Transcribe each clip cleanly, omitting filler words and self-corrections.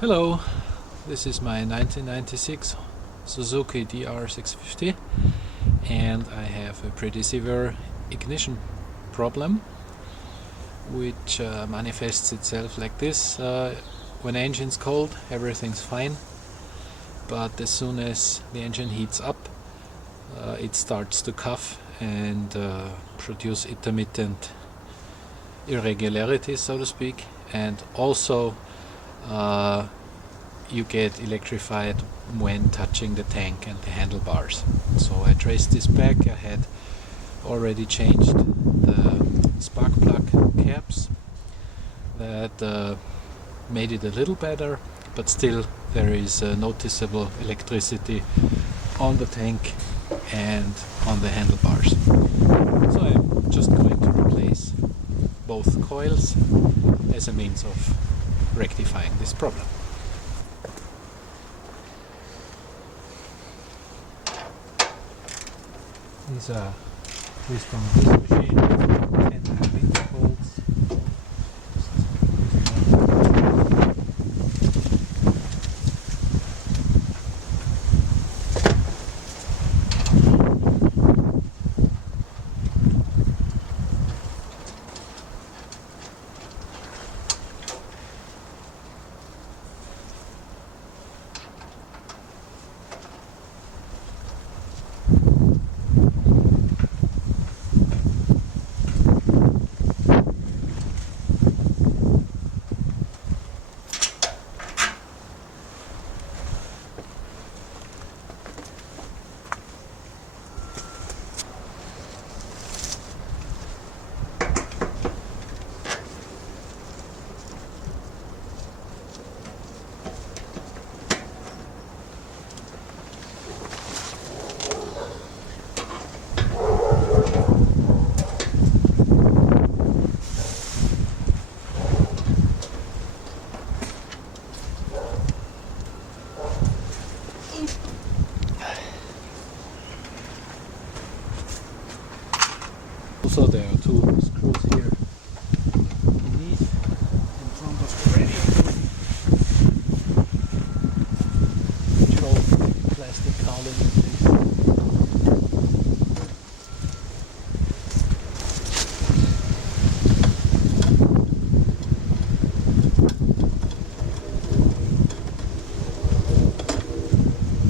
Hello, this is my 1996 Suzuki DR 650 and I have a pretty severe ignition problem which manifests itself like this. When the engine's cold, everything's fine, but as soon as the engine heats up, it starts to cough and produce intermittent irregularities, so to speak, and also you get electrified when touching the tank and the handlebars. So I traced this back. I had already changed the spark plug caps. That made it a little better, but still there is noticeable electricity on the tank and on the handlebars. So I'm just going to replace both coils as a means of rectifying this problem. These are used from this machine, 10 millimeter bolts. Also, there are two screws here beneath in front of the radiator, which hold plastic cowling in place.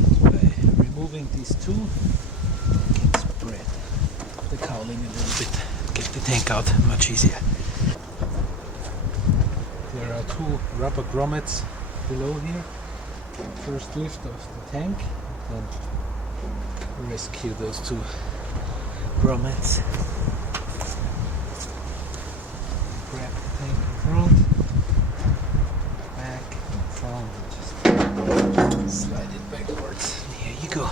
So by removing these two, you can spread the cowling a little bit, get the tank out much easier. There are two rubber grommets below here. First lift of the tank, then rescue those two grommets. Grab the tank in front, back, in front, and just slide it backwards. Here you go.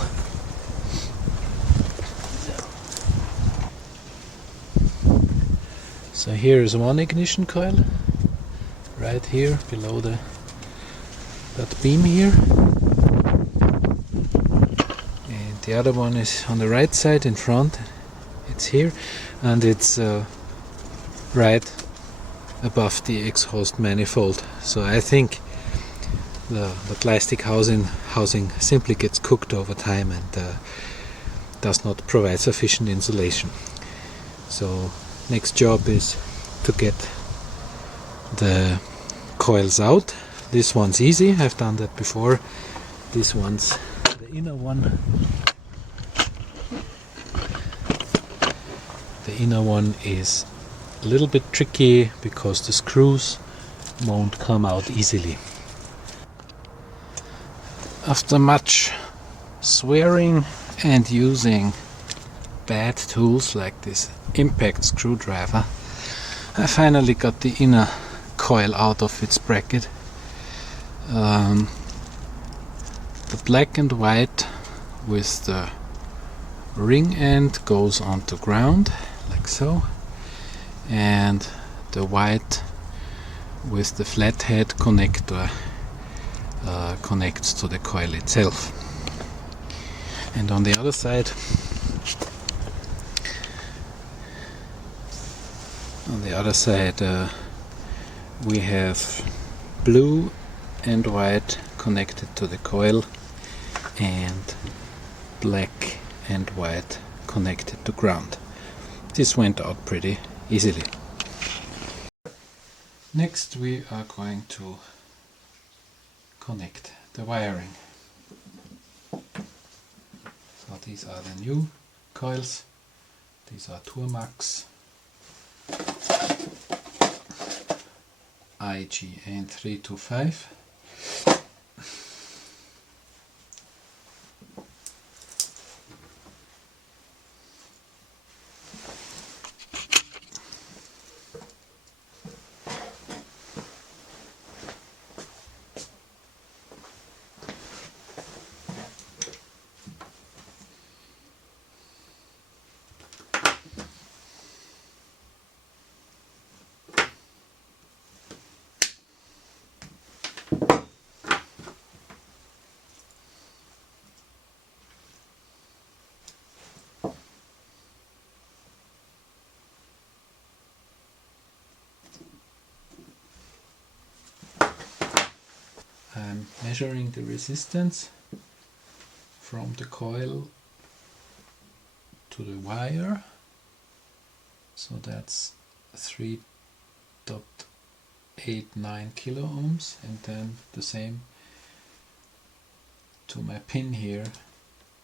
So here is one ignition coil, right here below that beam here, and the other one is on the right side in front. It's here, and it's right above the exhaust manifold. So I think the plastic housing simply gets cooked over time and does not provide sufficient insulation. So next job is to get the coils out. This one's easy, I've done that before. This one's the inner one. The inner one is a little bit tricky because the screws won't come out easily. After much swearing and using bad tools like this impact screwdriver, I finally got the inner coil out of its bracket. The black and white with the ring end goes onto ground like so, and the white with the flathead connector connects to the coil itself. And on the other side, we have blue and white connected to the coil, and black and white connected to ground. This went out pretty easily. Next we are going to connect the wiring. So these are the new coils. These are Turmax IGN 325. I'm measuring the resistance from the coil to the wire, so that's 3.89 kilo ohms, and then the same to my pin here,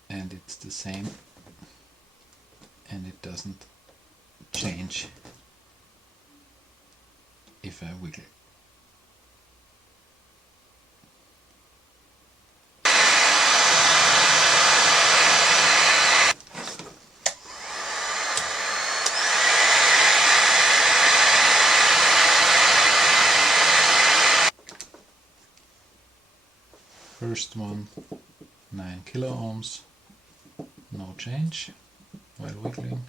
and it's the same, and it doesn't change if I wiggle. First one, 9 kilo ohms, no change while wiggling.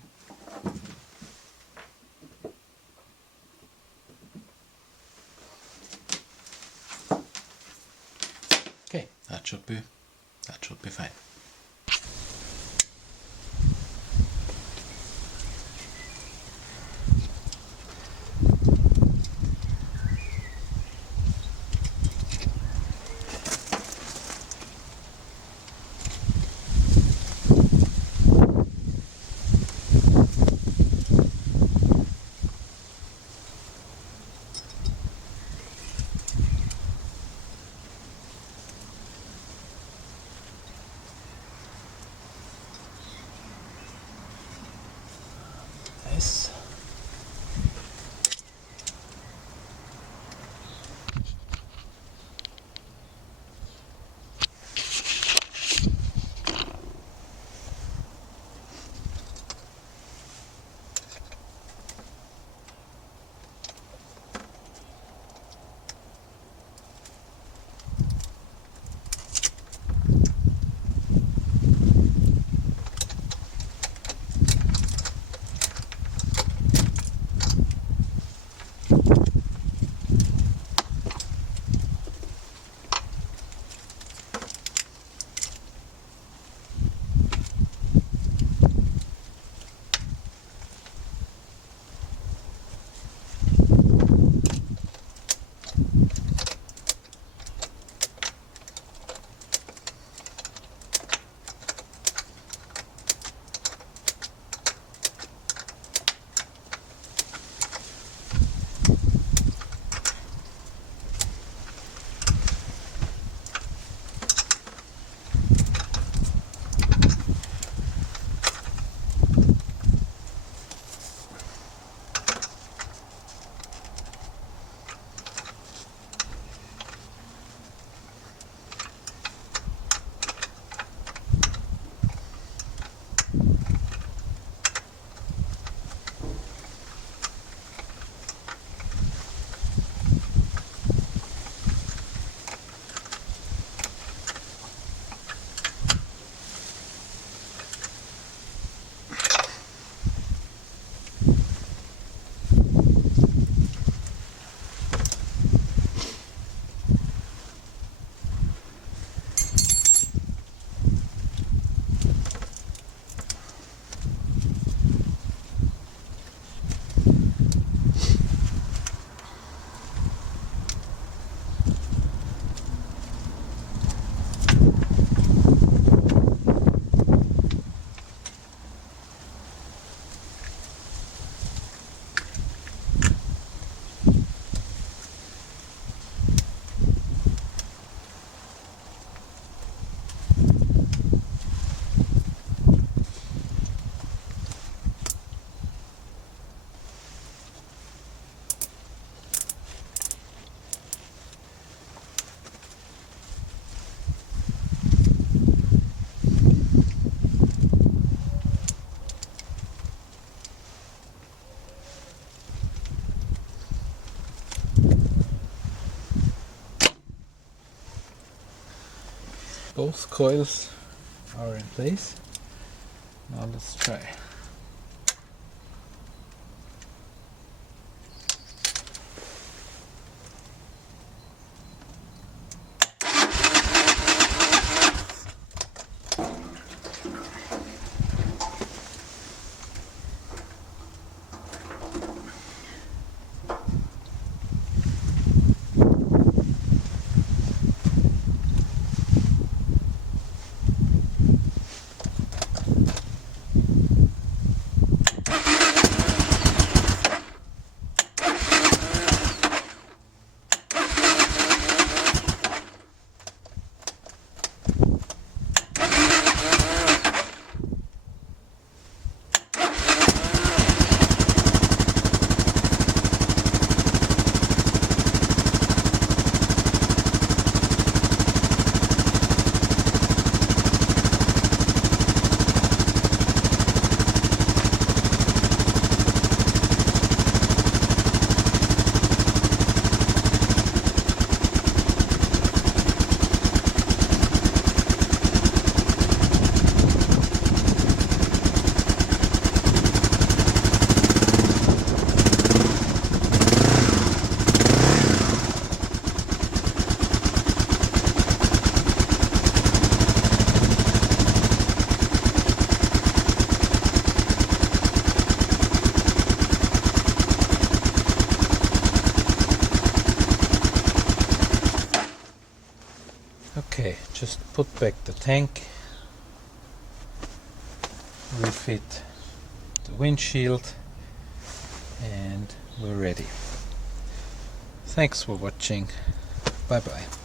Okay, that should be fine. Both coils are in place. Now let's try. Okay, just put back the tank, refit the windshield, and we're ready. Thanks for watching. Bye bye.